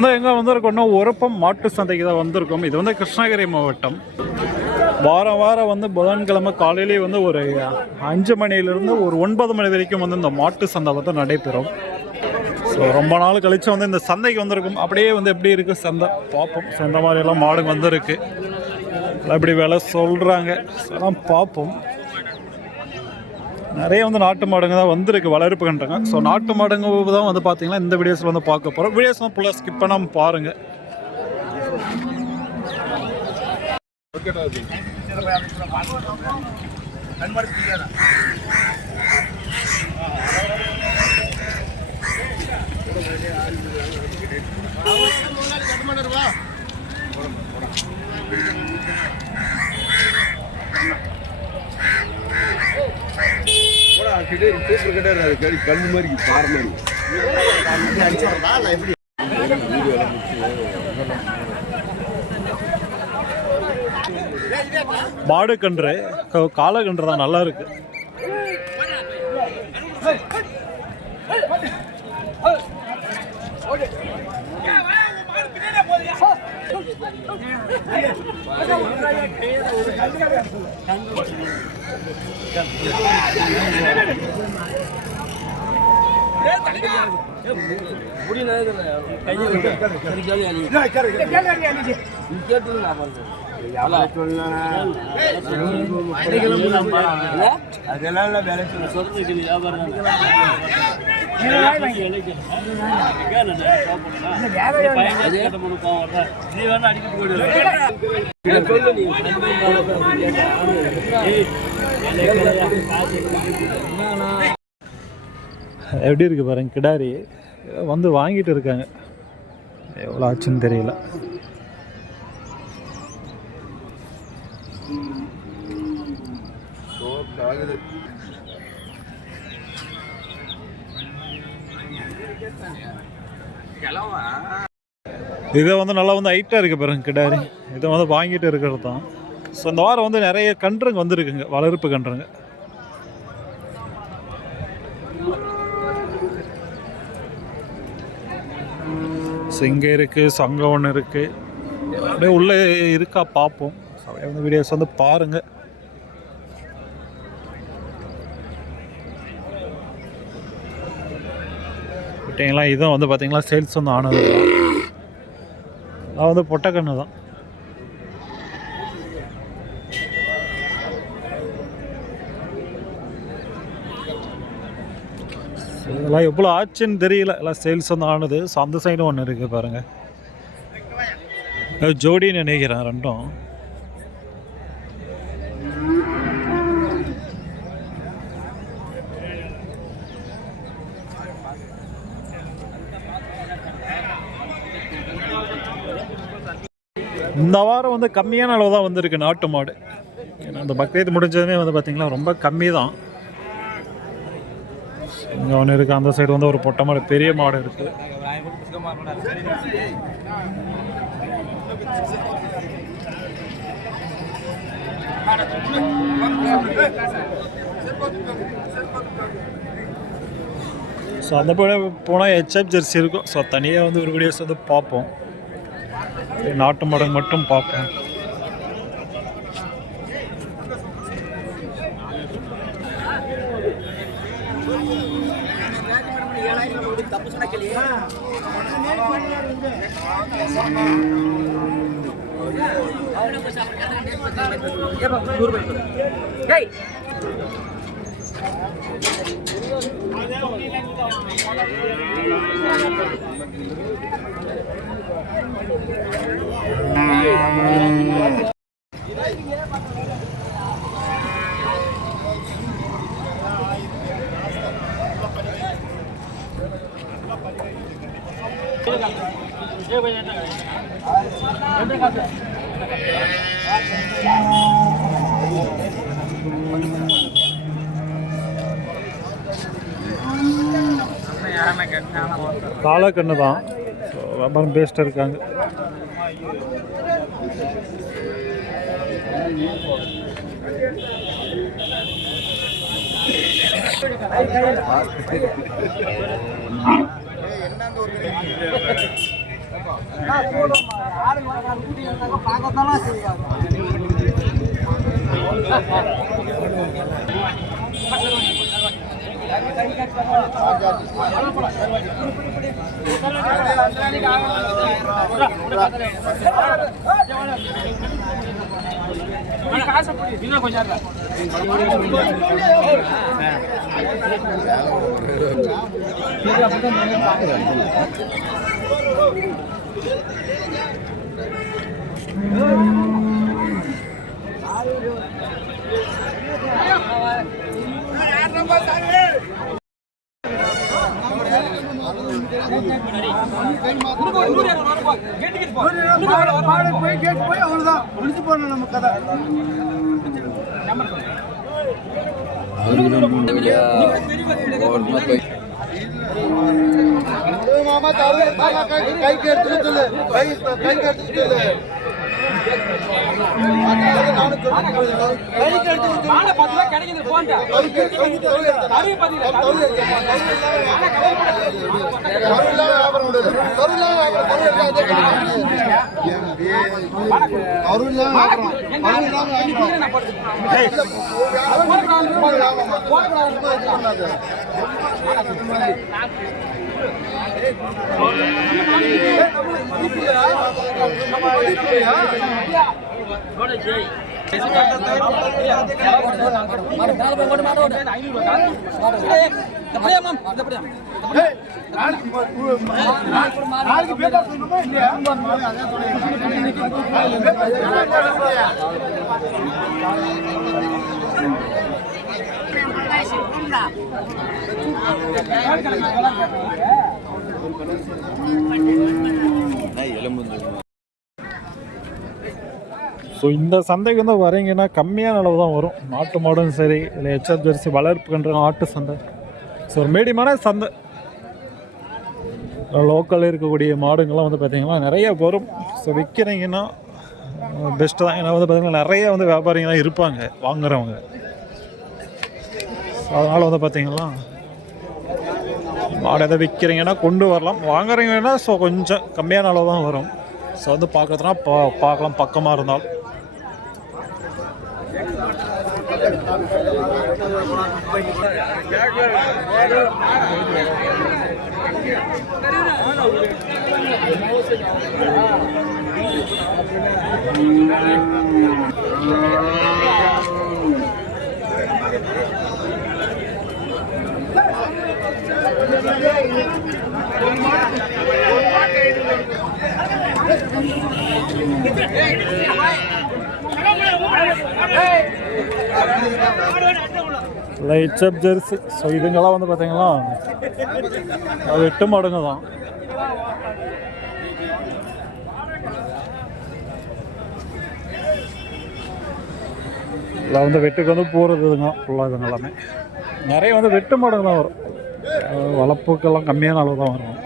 எங்கே வந்திருக்கோம்னா உரப்பம் மாட்டு சந்தைக்கு தான் வந்திருக்கோம். இது வந்து கிருஷ்ணகிரி மாவட்டம். வாரம் வாரம் புதன்கிழமை காலையிலேயே ஒரு 5 மணிலேருந்து ஒரு 9 மணி வரைக்கும் இந்த மாட்டு சந்தை நடைபெறும். ஸோ ரொம்ப நாள் கழித்து இந்த சந்தைக்கு வந்திருக்கும். அப்படியே எப்படி இருக்குது சந்தை பார்ப்போம். ஸோ இந்த மாதிரியெல்லாம் மாடுங்க வந்திருக்கு. எப்படி விலை சொல்கிறாங்க அதெல்லாம் பார்ப்போம். நிறைய நாட்டு மாடுங்க தான் வந்திருக்கு, வளர்ப்பு கன்றுங்க. ஸோ நாட்டு மாடுங்க தான் பார்த்தீங்கன்னா இந்த வீடியோஸில் பார்க்க போகிறோம். வீடியோஸ் ஃபுல்லாக ஸ்கிப் பண்ணாமல் பாருங்கள். கல் மாதிரி பாறை மாதிரி மாடு கன்று காலக்கன்று தான் நல்லா இருக்கு. எப்படி இருக்கு பாருங்க, கிடாரி வாங்கிட்டு இருக்காங்க. எவ்வளோ ஆச்சுன்னு தெரியல. இதை நல்லா ஹைட்டாக இருக்குது பாருங்க கிடாரி. இதை வாங்கிட்டு இருக்கிறது தான். ஸோ இந்த வாரம் நிறைய கன்றுங்க வந்துருக்குங்க, வளர்ப்பு கன்றுங்க. ஸோ இங்கே இருக்குது, சங்கம் ஒன்று இருக்குது. அப்படியே உள்ளே இருக்கா பார்ப்போம். வீடியோஸ் பாருங்கள். விட்டிங்களா, இதுவும் பார்த்தீங்களா சேல்ஸ் ஆனது தான். நான் பொட்டக்கண்ணு தான். இதெல்லாம் எவ்வளோ ஆச்சுன்னு தெரியல. எல்லாம் சேல்ஸ் ஆனது. ஸோ அந்த சைடும் ஒன்று இருக்குது பாருங்கள். ஜோடின்னு நினைக்கிறேன் ரெண்டும். இந்த வாரம் கம்மியான அளவு தான் வந்திருக்கு நாட்டு மாடு. ஏன்னா அந்த பக்ரீத் முடிஞ்சதுமே பார்த்தீங்களா ரொம்ப கம்மி தான். இங்கே ஒன்று இருக்குது. அந்த சைடு ஒரு பொட்டை மாடு, பெரிய மாடு இருக்குது. ஸோ அந்த போனால் ஹெச்எஃப் ஜெர்சி இருக்கும். ஸோ தனியாக ஒரு வீடியோஸ் பார்ப்போம். நாட்டு மாடு மட்டும் பார்ப்போம். காலக்கண்ணு தான். ரப்பர் பேஸ்ட் இருக்காங்க. போய் அவ்வளவுதான் முடிச்சு போனோம் நம்ம கதை. மாமா கை கேட்டு சொல்லு, கை கேட்டு சொல்லு. ஸோ இந்த சந்தைக்கு வந்து வரீங்கன்னா கம்மியான அளவு தான் வரும். நாட்டு மாடும் சரி, இல்லை ஹெச்எஃப் ஜெர்சி வளர்ப்பு கன்று ஆட்டு சந்தை. ஸோ ஒரு மீடியமான சந்தை. லோக்கலில் இருக்கக்கூடிய மாடுங்கள்லாம் வந்து பார்த்திங்கன்னா நிறைய வரும். ஸோ விற்கிறீங்கன்னா பெஸ்ட்டு தான். ஏன்னா வந்து பார்த்திங்கன்னா நிறைய வந்து வியாபாரிங்களாம் இருப்பாங்க வாங்குறவங்க. ஸோ அதனால் வந்து பார்த்திங்கன்னா மாடு எதை விற்கிறீங்கன்னா கொண்டு வரலாம். வாங்குறீங்கன்னா ஸோ கொஞ்சம் கம்மியான அளவு தான் வரும். ஸோ வந்து பார்க்குறதுனா பார்க்கலாம் பக்கமாக இருந்தால். HF Jersey. ஸோ இதுங்கெல்லாம் வந்து பார்த்தீங்கன்னா அது 8 மாடுங்க தான். இதில் வந்து வெட்டுக்கு வந்து போகிறதுங்க ஃபுல்லாக இதுங்க எல்லாமே. நிறைய வந்து வெட்டு மாடுங்க தான் வரும். வளர்ப்புக்கெல்லாம் கம்மியான அளவு தான் வரும்.